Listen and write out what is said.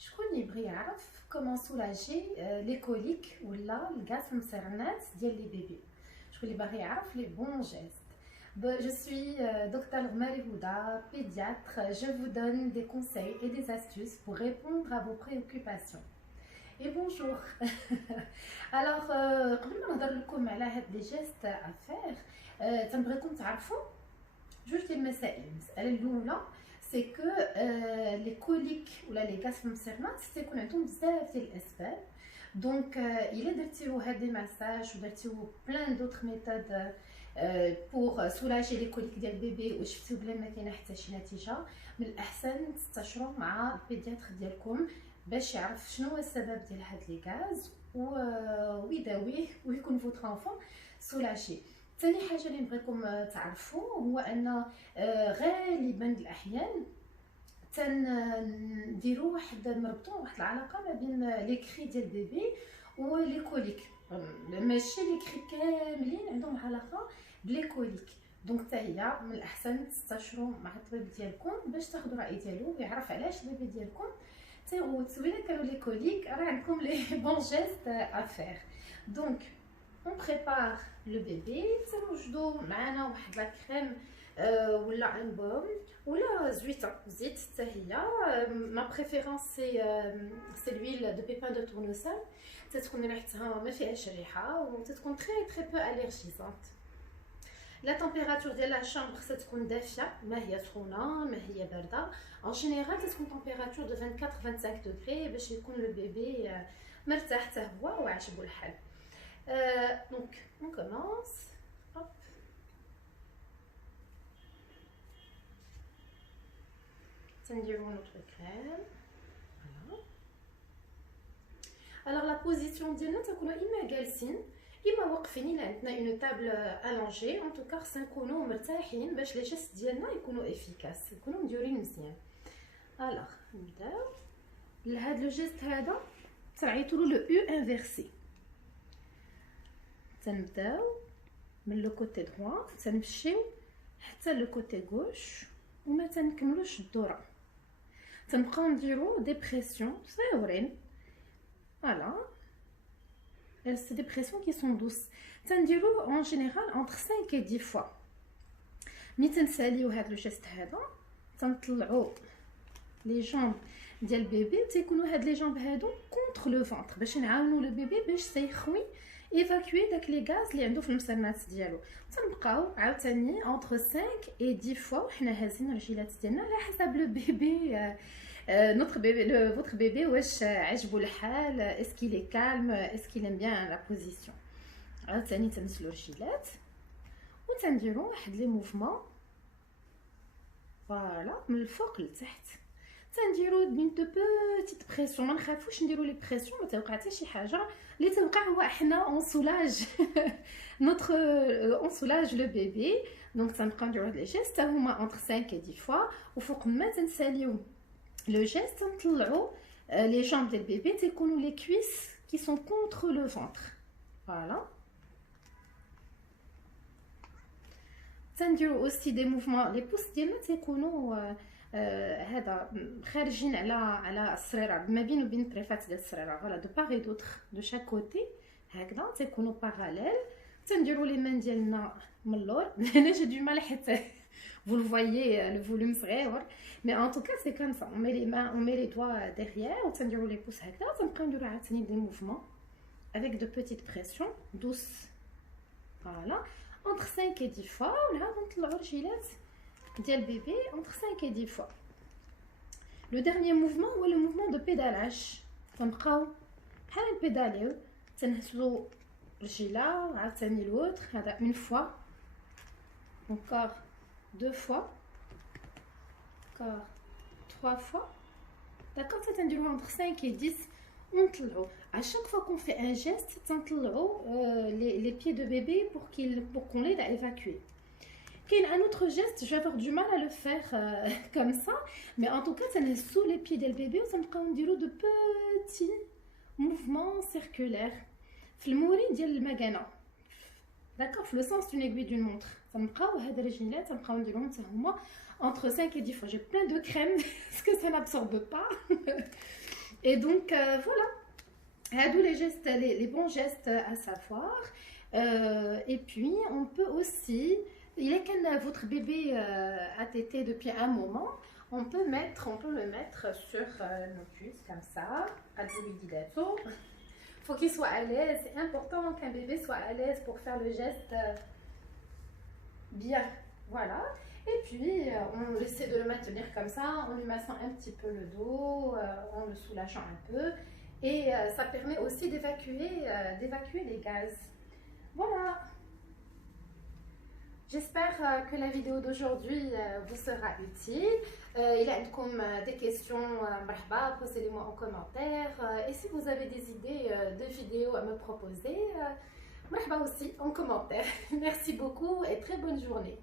شكون اللي يبغي يعرف كومون سولاجي لي كوليك ولا الغاز في المسرنات ديال لي بيبي؟ شكون اللي باغي يعرف لي بون جيست؟ Je suis docteur Marie Houda, pédiatre. Je vous donne des conseils et des astuces pour répondre à vos préoccupations. Et bonjour. Alors, قبل ما نهضر لكم على هاد لي جيست à faire, تنبغيكم تعرفوا جوج ديال المسائل. المسألة الأولى سي كو لي كوليك ولا لي غاز في المسرنات تيكون عندهم بزاف ديال الأسباب. دونك الا درتيو هاد لي مساج ودرتيو بلان دوطخ ميثود بور سولاجي لي كوليك ديال البيبي وشفتيو بلا ما كاينه حتى شي نتيجه، من الاحسن تستشروا مع البيدياتر ديالكم باش يعرف شنو هو السبب ديال هاد لي غاز ويداويه ويكون فوتر انفون سولاجي. ثاني حاجه اللي نبغيكم تعرفوا هو ان غالبا الاحيان تنديروا نربطوا واحد العلاقه ما بين لي كري ديال البيبي ولي كوليك. ماشي لي كري كاملين عندهم علاقه بلي كوليك، دونك حتى هي من الاحسن تستشروا مع الطبيب ديالكم باش تاخذوا الراي ديالو ويعرف علاش البيبي ديالكم تيغوت. وإلا كانوا لي كوليك راه عندكم لي بون جيست افير. دونك on prépare le bébé. تنوجدوا معنا واحد لا كريم ولا ان بوم ولا زويته زيت حتى هي. ما بريفيرونس سي لويل دو بيبان دو تورنوسول، تتكون ريحتها ما فيهاش ريحه وتتكون تري بو اليرجيزونت. لا تمبيراتور ديال لا شامبر خصها تكون دافيه، ما هي سخونه ما هي بارده. ان جينيرال تتكون تمبيراتور دو 24-25 دوغري باش يكون لو بيبي مرتاح حتى هو وعاجبو الحال. Donc on commence. Hop. Tendons notre crème. Voilà. Alors la position ديالنا تكونوا اما جالسين اما واقفين. الا عندنا اون تابل الونجي ان توكا خصنا نكونوا مرتاحين باش لي جيست ديالنا يكونوا افيكاس، يكونوا مديورين مزيان. الوغ نبداو لهاد لو جيست هذا تعيطوا له لو او انفيرسي. تنبداو من لو كوتي دروا تنمشيو حتى لو كوتي غوش وما تنكملوش الدوره. تنبقاو نديرو دي بريسيون صغيورين. فوالا سي دي بريسيون كي سون دوس. تنديرو اون جينيرال انتر 5 et 10 فوا. ملي تنساليو هاد لو جيست هذا تنطلعو لي جامب ديال البيبي تيكونوا هاد لي جامب هادو كونتر لو فونتر باش نعاونوا لو بيبي باش تيخوي ايفاكوي داك لي غاز اللي عنده في المسرنات ديالو. تنبقاو عاوتاني انتر 5 et 10 فوا وحنا هازين الرجيلات ديالنا على حسب لو بيبي notre bébé, votre bébé واش عجبو الحال، اسكي لي كالم، اسكي لام بيان لا بوزيسيون. عاوتاني تنسلو الرجيلات وتنديرو واحد لي موفمون فوالا من الفوق لتحت. تنديرو دون دو بوتيت بريسيون، ما نخافوش نديرو لي بريسيون، ما توقع حتى شي حاجه. اللي توقع هو احنا اون سولاج نوتر اون سولاج لو بيبي. دونك تنبقاو نديرو هاد لي جيست هما انتر 5 et 10 فوا. وفوق ما تنساليو لو جيست تنطلعو لي جامب ديال البيبي تيكونوا لي كويس كي سون كونتر لو فونتر. فوالا تنديرو اوسي دي موفمون. لي بوس ديالنا تيكونوا هذا خارجين على السريره ما بين وبين الطريفات ديال السريره. فوالا دو باغي دوطخ دو شاك كوتي هكذا تيكونوا باراليل. تنديرو لي مان ديالنا من اللور. هنا جي دو مال حيت vous le voyez le volume صغير mais en tout cas c'est comme ça. on met les mains, on met les doigts derrière و تنديرو لي بوس هكذا. تنبقاو نديرو عاوتاني دي موفمون avec de petites pressions douces. voilà entre 5 et 10 fois. ولا نطلعو الرجيلات ديال البيبي entre 5 et 10 fois. le dernier mouvement هو le mouvement de pédalage. تنبقاو بحال نبيداليو تنهزو الرجيله عاوتاني لوتر. هذا une fois encore 2 fois encore 3 fois. d'accord. تنديرو entre 5 et 10 ونطلعو. à chaque fois qu'on fait un geste تنطلعو les pieds de bébé pour qu'on l'aide à évacuer. كاين un autre geste, je vais avoir du mal à le faire comme ça, mais en tout cas تنهزو les pieds ديال البيبي وتنبقاو نديرو de petits mouvements circulaires في المورين ديال المكانه. d'accord. في le sens d'une aiguille d'une montre. تنبقاو هاد الرجيلات تنبقاو نديروهم حتى هما entre 5 et 10 fois. j'ai plein de crème parce que ça n'absorbe pas. Et donc, voilà. Hadou les gestes, les bons gestes à savoir. Et puis, on peut aussi, il est que votre bébé a tété depuis un moment, on peut le mettre sur nos cuisses comme ça. Faut qu'il soit à l'aise. C'est important qu'un bébé soit à l'aise pour faire le geste bien. Voilà. Et puis, on essaie de le maintenir comme ça, en lui massant un petit peu le dos, en le soulageant un peu. Et ça permet aussi d'évacuer les gaz. Voilà. J'espère que la vidéo d'aujourd'hui vous sera utile. Il y a des questions, posez-les-moi en commentaire. Et si vous avez des idées de vidéos à me proposer, aussi en commentaire. Merci beaucoup et très bonne journée.